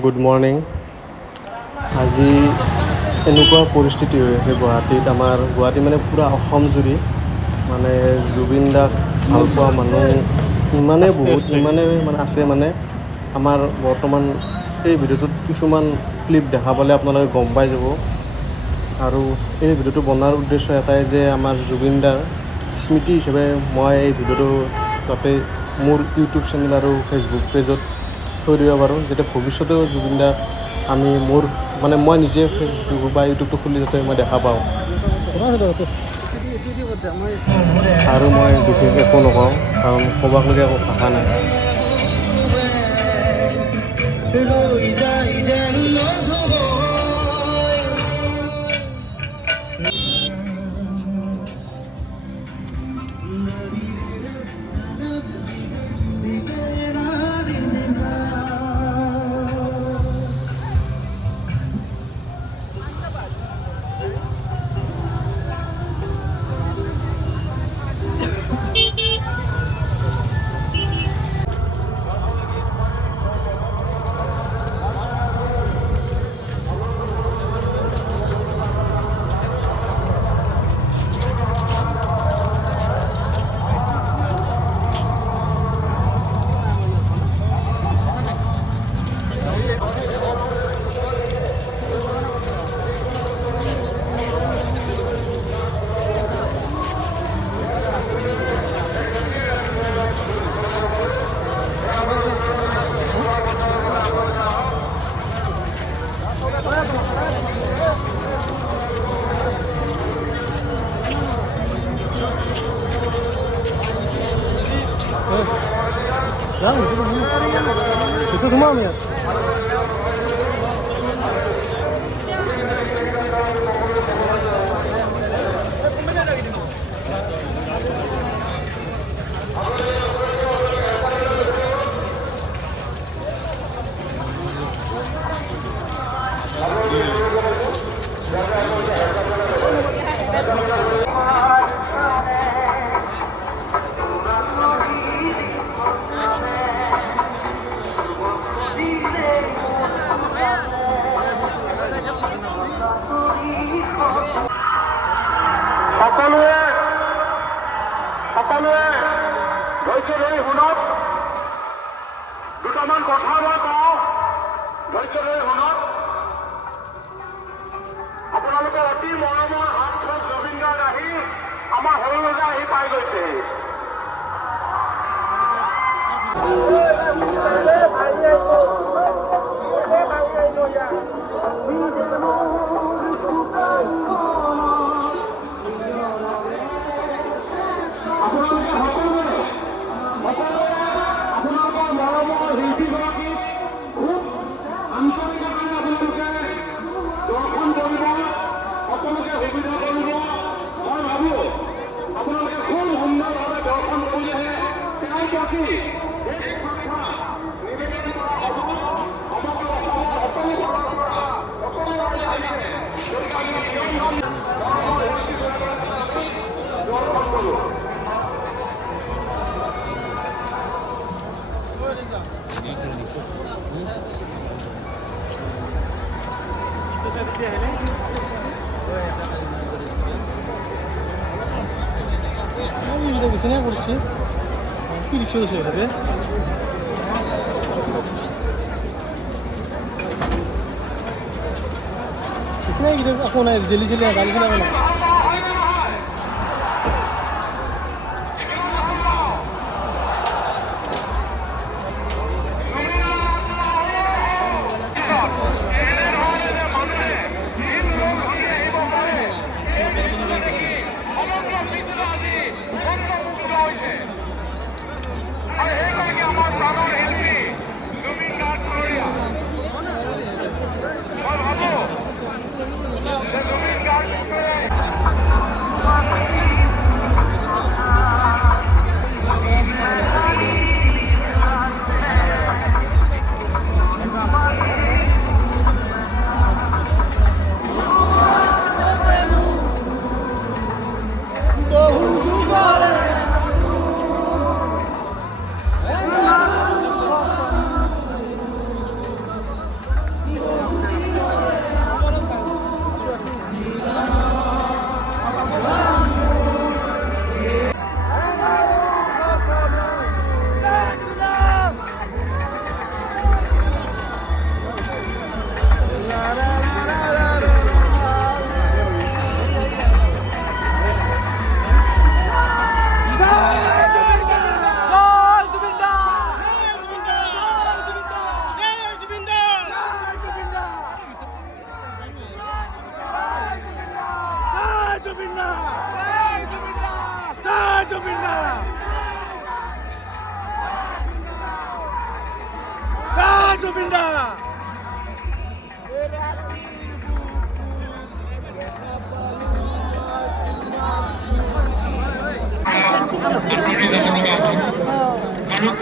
Good morning. আজি এনেকুৱা পৰিস্থিতি হৈ আছে গুৱাহাটীত, আমাৰ গুৱাহাটী মানে পূৰা অসমজুৰি মানে জুবিন দাক ভাল পোৱা মানুহ ইমানেই মানে আছে মানে আমাৰ বৰ্তমান এই ভিডিঅ'টোত কিছুমান ক্লিপ দেখা পালে আপোনালোকে গম পাই যাব। আৰু এই ভিডিঅ'টো বনোৱাৰ উদ্দেশ্য এটাই যে আমাৰ জুবিন দাৰ স্মৃতি হিচাপে মই এই ভিডিঅ'টো যাতে মোৰ ইউটিউব চেনেল আৰু ফেচবুক পেজত থৈ দিব পাৰোঁ, যাতে ভৱিষ্যতেও জুবিন দাক আমি মই নিজে ফেচবুক বা ইউটিউবটো খুলি যাতে মই দেখা পাওঁ। আৰু মই বিশেষ একো নকওঁ, কাৰণ ক'বলগীয়া একো ভাষা নাই। Itu semua lihat. সকলোৱে ধৈৰ্য ধৰি শুনক, দুটামান কথা মই কওঁ, ধৈৰ্য ধৰি শুনক। আপোনালোকে অতি মৰমৰ সাংসদ জুবিন গাৰ্গ আহি আমাৰ সৰু ৰজা আহি পাই গৈছে। আপোনালোকৰ মৰমৰ শিল্পীগৰাকীক খুব আন্তৰিকতাৰে আপোনালোকে দৰ্শন কৰিব, সকলোকে সুবিধা কৰিব। মই ভাবোঁ আপোনালোকে খুব সুন্দৰভাৱে দৰ্শন কৰিলেহে তেওঁৰ প্ৰতি নিবেদন কৰা হ'ব। সমগ্ৰ অসমৰ সকলো ফালৰ পৰা সকলো আহিছে, গতিকে আমি নিয়ন্ত্ৰণ মৰমৰ শিল্পীগৰাকীক আমি দৰ্শন কৰোঁ। বিছানা করছে কি রিক্সা রয়েছে এটাতে বিছানা এখন নাই জেলি জেলি গাড়ি চালাবে না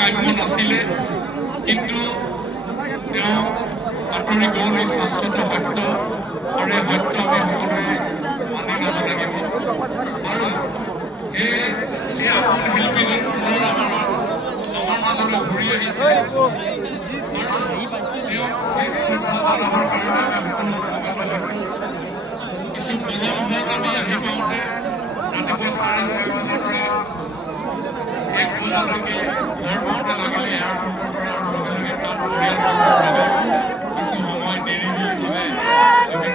কাম্য নাছিলে, কিন্তু তেওঁ আঁতৰি গ'ল এই শাশ্বত সত্য, আৰু এই সত্য আমি সকলোৱে মানি ল'ব লাগিব। আৰু এই আপোন শিল্পীজন পুনৰ আমাৰ মাজলৈ ঘূৰি আহিছে। তেওঁক এই শ্ৰদ্ধা জনাবৰ কাৰণে আমি সকলো সমবেত হৈছোঁ। কিছু পলমত আমি আহি পাওঁতে ৰাতিপুৱা 6:30 বজাৰ পৰা 1 বজালৈকে ঘৰ পাওঁতে লাগিলে এয়াৰপৰ্টৰ পৰা, আৰু লগে লগে তাত পৰিয়ালবৰ্গৰ লগত কিছু সময় দেৰি বুলি ভাবে জুবিন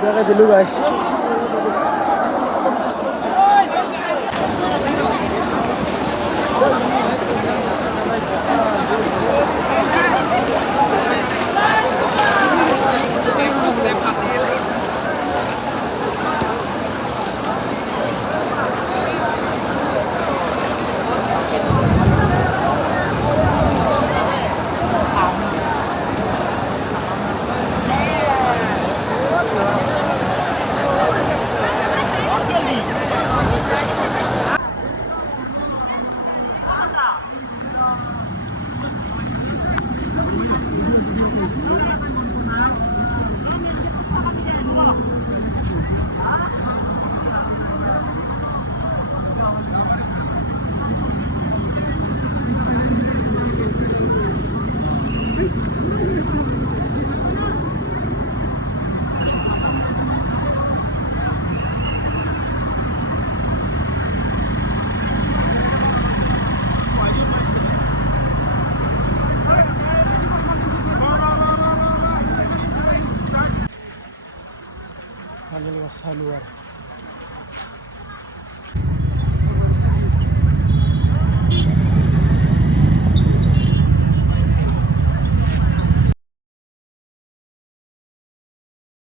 কিবাকে দিলোঁ গাইছ Haluar.